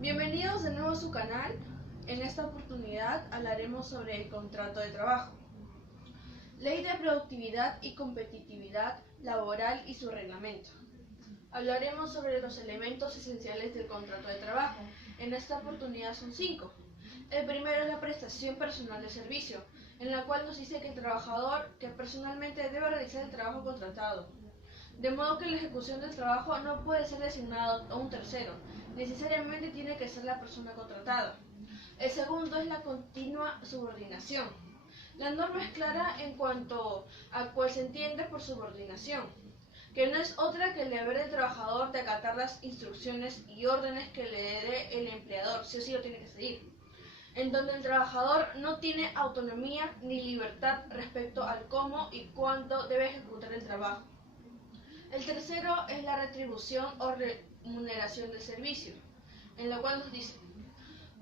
Bienvenidos de nuevo a su canal. En esta oportunidad hablaremos sobre el contrato de trabajo, ley de productividad y competitividad laboral y su reglamento. Hablaremos sobre los elementos esenciales del contrato de trabajo. En esta oportunidad son 5. El primero es la prestación personal de servicio, en la cual nos dice que el trabajador que personalmente debe realizar el trabajo contratado, de modo que la ejecución del trabajo no puede ser designado a un tercero, necesariamente tiene que ser la persona contratada. El segundo es la continua subordinación. La norma es clara en cuanto a cuál se entiende por subordinación, que no es otra que el deber del trabajador de acatar las instrucciones y órdenes que le dé el empleador, si o sí lo tiene que seguir, en donde el trabajador no tiene autonomía ni libertad respecto al cómo y cuándo debe ejecutar el trabajo. El tercero es la retribución o remuneración del servicio, en la cual nos dice: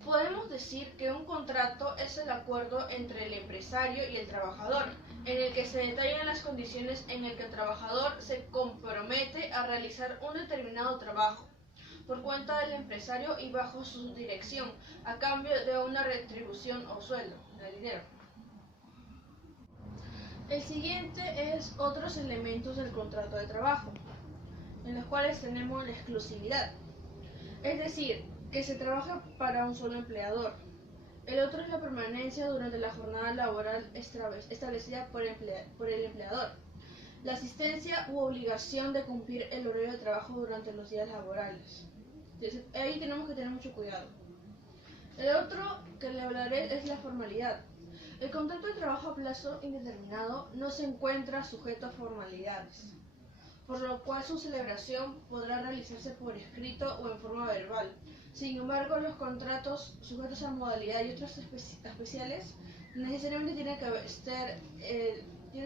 podemos decir que un contrato es el acuerdo entre el empresario y el trabajador, en el que se detallan las condiciones en las que el trabajador se compromete a realizar un determinado trabajo por cuenta del empresario y bajo su dirección, a cambio de una retribución o sueldo, de dinero. El siguiente es otros elementos del contrato de trabajo, en los cuales tenemos la exclusividad, es decir, que se trabaja para un solo empleador. El otro es la permanencia durante la jornada laboral establecida por el empleador, la asistencia u obligación de cumplir el horario de trabajo durante los días laborales. Entonces, ahí tenemos que tener mucho cuidado. El otro que le hablaré es la formalidad. El contrato de trabajo a plazo indeterminado no se encuentra sujeto a formalidades, por lo cual su celebración podrá realizarse por escrito o en forma verbal. Sin embargo, los contratos sujetos a modalidad y otros especiales necesariamente tienen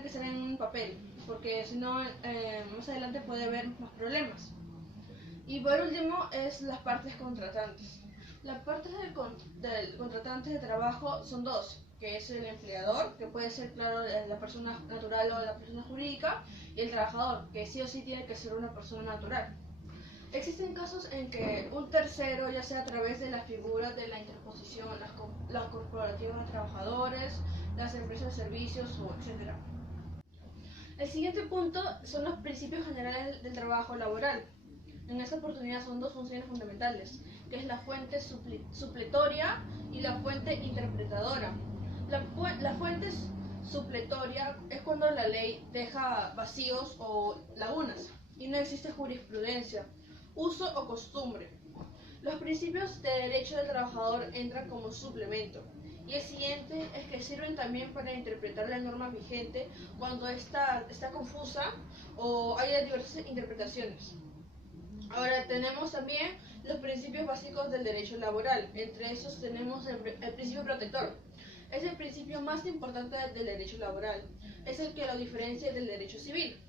que ser en un papel, porque si no, más adelante puede haber más problemas. Y por último es las partes contratantes. Las partes del contratante de trabajo son 2, que es el empleador, que puede ser, claro, la persona natural o la persona jurídica, y el trabajador, que sí o sí tiene que ser una persona natural. Existen casos en que un tercero, ya sea a través de la figura de la interposición, las corporativas de trabajadores, las empresas de servicios, etc. El siguiente punto son los principios generales del trabajo laboral. En esta oportunidad son 2 funciones fundamentales, que es la fuente supletoria y la fuente interpretadora. La fuente supletoria es cuando la ley deja vacíos o lagunas y no existe jurisprudencia, uso o costumbre. Los principios de derecho del trabajador entran como suplemento. Y el siguiente es que sirven también para interpretar la norma vigente cuando está confusa o haya diversas interpretaciones. Ahora tenemos también los principios básicos del derecho laboral. Entre esos tenemos el principio protector. Es el principio más importante del derecho laboral. Es el que lo diferencia del derecho civil.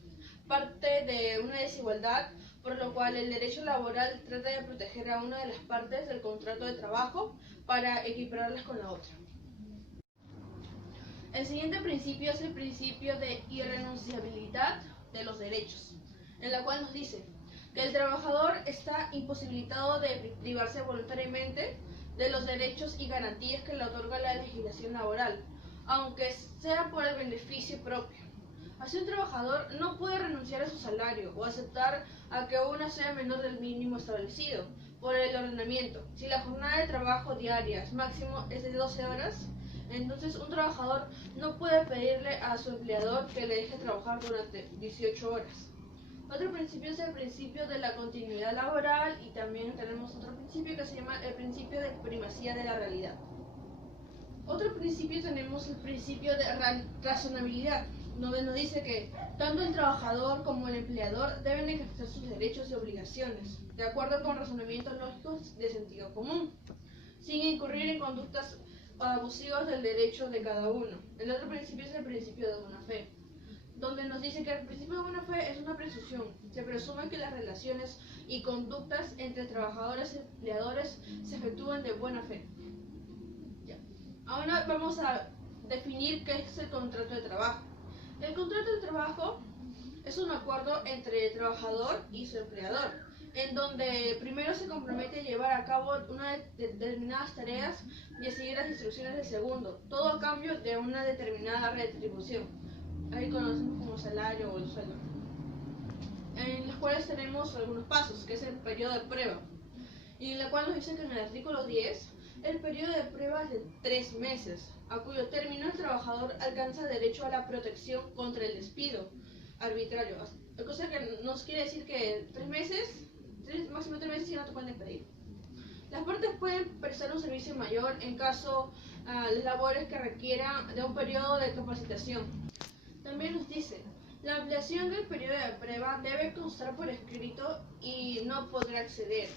Parte de una desigualdad, por lo cual el derecho laboral trata de proteger a una de las partes del contrato de trabajo para equipararlas con la otra. El siguiente principio es el principio de irrenunciabilidad de los derechos, en la cual nos dice que el trabajador está imposibilitado de privarse voluntariamente de los derechos y garantías que le otorga la legislación laboral, aunque sea por el beneficio propio. Así, un trabajador no puede renunciar a su salario o aceptar a que una sea menor del mínimo establecido por el ordenamiento. Si la jornada de trabajo diaria máximo es de 12 horas, entonces un trabajador no puede pedirle a su empleador que le deje trabajar durante 18 horas. Otro principio es el principio de la continuidad laboral, y también tenemos otro principio que se llama el principio de primacía de la realidad. Otro principio tenemos el principio de razonabilidad, donde nos dice que tanto el trabajador como el empleador deben ejercer sus derechos y obligaciones, de acuerdo con razonamientos lógicos de sentido común, sin incurrir en conductas abusivas del derecho de cada uno. El otro principio es el principio de buena fe, donde nos dice que el principio de buena fe es una presunción. Se presume que las relaciones y conductas entre trabajadores y empleadores se efectúan de buena fe. Ahora vamos a definir qué es el contrato de trabajo. El contrato de trabajo es un acuerdo entre el trabajador y su empleador, en donde primero se compromete a llevar a cabo unas determinadas tareas y a seguir las instrucciones del segundo, todo a cambio de una determinada retribución. Ahí conocemos como salario o el sueldo. En los cuales tenemos algunos pasos, que es el periodo de prueba, y en la cual nos dice que en el artículo 10, el periodo de prueba es de 3 meses, a cuyo término el trabajador alcanza derecho a la protección contra el despido arbitrario. Cosa que nos quiere decir que 3 meses, máximo 3 meses, y no te pueden despedir. Las partes pueden prestar un servicio mayor en caso de labores que requieran de un periodo de capacitación. También nos dice, la ampliación del periodo de prueba debe constar por escrito y no podrá acceder,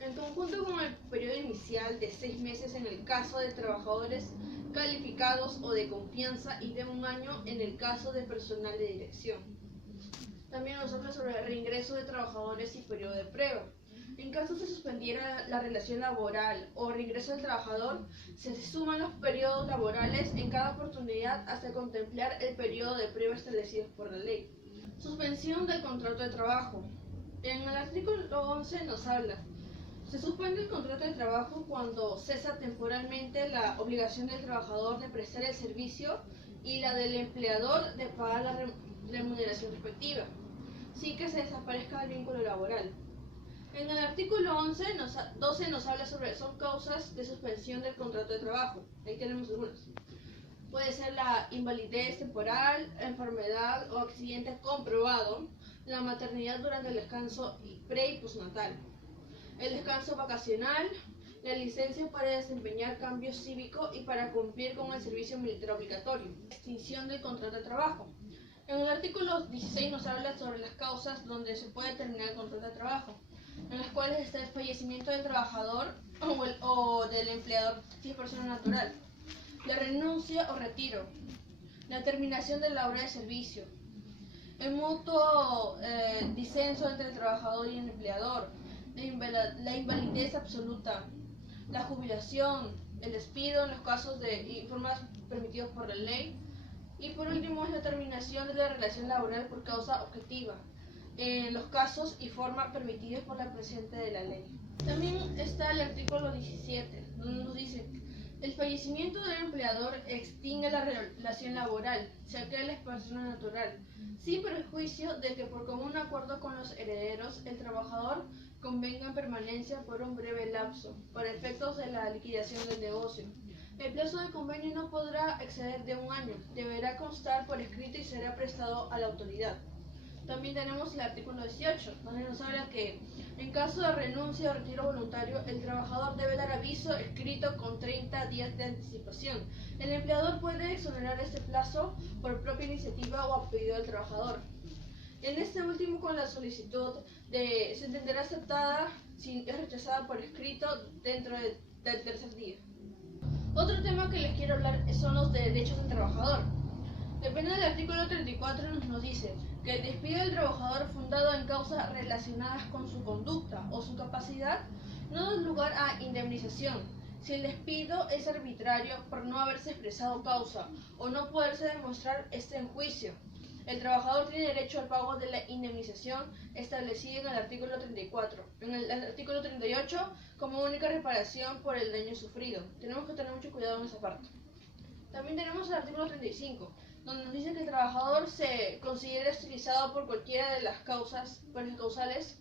en conjunto con el periodo inicial de 6 meses en el caso de trabajadores calificados o de confianza y de 1 año en el caso de personal de dirección. También nos habla sobre el reingreso de trabajadores y periodo de prueba. En caso se suspendiera la relación laboral o reingreso del trabajador, se suman los periodos laborales en cada oportunidad hasta contemplar el periodo de prueba establecido por la ley. Suspensión del contrato de trabajo. En el artículo 11 nos habla: se suspende el contrato de trabajo cuando cesa temporalmente la obligación del trabajador de prestar el servicio y la del empleador de pagar la remuneración respectiva, sin que se desaparezca el vínculo laboral. En el artículo 12 nos habla sobre son causas de suspensión del contrato de trabajo. Ahí tenemos algunas. Puede ser la invalidez temporal, enfermedad o accidente comprobado, la maternidad durante el descanso pre y postnatal, el descanso vacacional, la licencia para desempeñar cambio cívico y para cumplir con el servicio militar obligatorio, extinción del contrato de trabajo. En el artículo 16 nos habla sobre las causas donde se puede terminar el contrato de trabajo, en las cuales está el fallecimiento del trabajador o del empleador si es persona natural, la renuncia o retiro, la terminación de la hora de servicio, el mutuo disenso entre el trabajador y el empleador, la invalidez absoluta, la jubilación, el despido en los casos y formas permitidos por la ley, y por último es la terminación de la relación laboral por causa objetiva, en los casos y forma permitidos por la presente de la ley. También está el artículo 17, donde nos dice: el fallecimiento del empleador extingue la relación laboral, si aquel es persona natural, sin perjuicio de que por común acuerdo con los herederos el trabajador convenga en permanencia por un breve lapso, para efectos de la liquidación del negocio. El plazo de convenio no podrá exceder de 1 año, deberá constar por escrito y será prestado a la autoridad. También tenemos el artículo 18, donde nos habla que en caso de renuncia o retiro voluntario, el trabajador debe dar aviso escrito con 30 días de anticipación. El empleador puede exonerar este plazo por propia iniciativa o a pedido del trabajador. En este último, con la solicitud se entenderá aceptada si es rechazada por escrito dentro del 3er día. Otro tema que les quiero hablar son los derechos del trabajador. Depende del artículo 34, nos dice que el despido del trabajador fundado en causas relacionadas con su conducta o su capacidad no da lugar a indemnización. Si el despido es arbitrario por no haberse expresado causa o no poderse demostrar este en juicio, el trabajador tiene derecho al pago de la indemnización establecida en el artículo 34. En el artículo 38, como única reparación por el daño sufrido. Tenemos que tener mucho cuidado en esa parte. También tenemos el artículo 35, donde nos dice que el trabajador se considera utilizado por cualquiera de las causales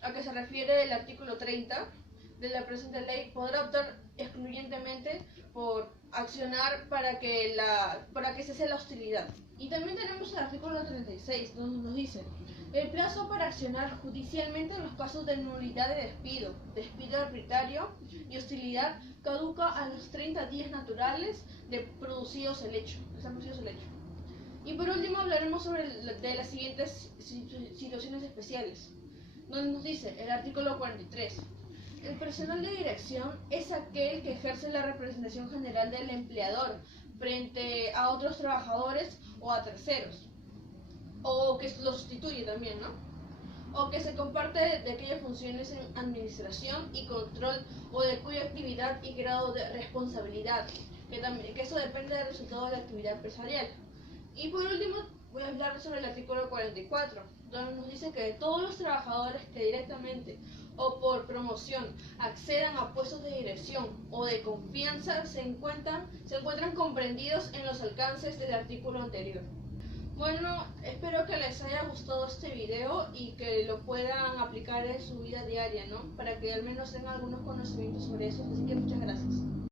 a que se refiere el artículo 30 de la presente ley, podrá optar excluyentemente por accionar para que cese la hostilidad. Y también tenemos el artículo 36, donde nos dice: el plazo para accionar judicialmente en los casos de nulidad de despido arbitrario y hostilidad caduca a los 30 días naturales de producidos el hecho. Y por último hablaremos sobre de las siguientes situaciones especiales, donde nos dice el artículo 43. El personal de dirección es aquel que ejerce la representación general del empleador frente a otros trabajadores o a terceros, o que lo sustituye también, ¿no? O que se comparte de aquellas funciones en administración y control, o de cuya actividad y grado de responsabilidad, que eso depende del resultado de la actividad empresarial. Y por último, voy a hablar sobre el artículo 44, donde nos dice que todos los trabajadores que directamente o por promoción accedan a puestos de dirección o de confianza se encuentran comprendidos en los alcances del artículo anterior. Bueno, espero que les haya gustado este video y que lo puedan aplicar en su vida diaria, ¿no? Para que al menos tengan algunos conocimientos sobre eso. Así que muchas gracias.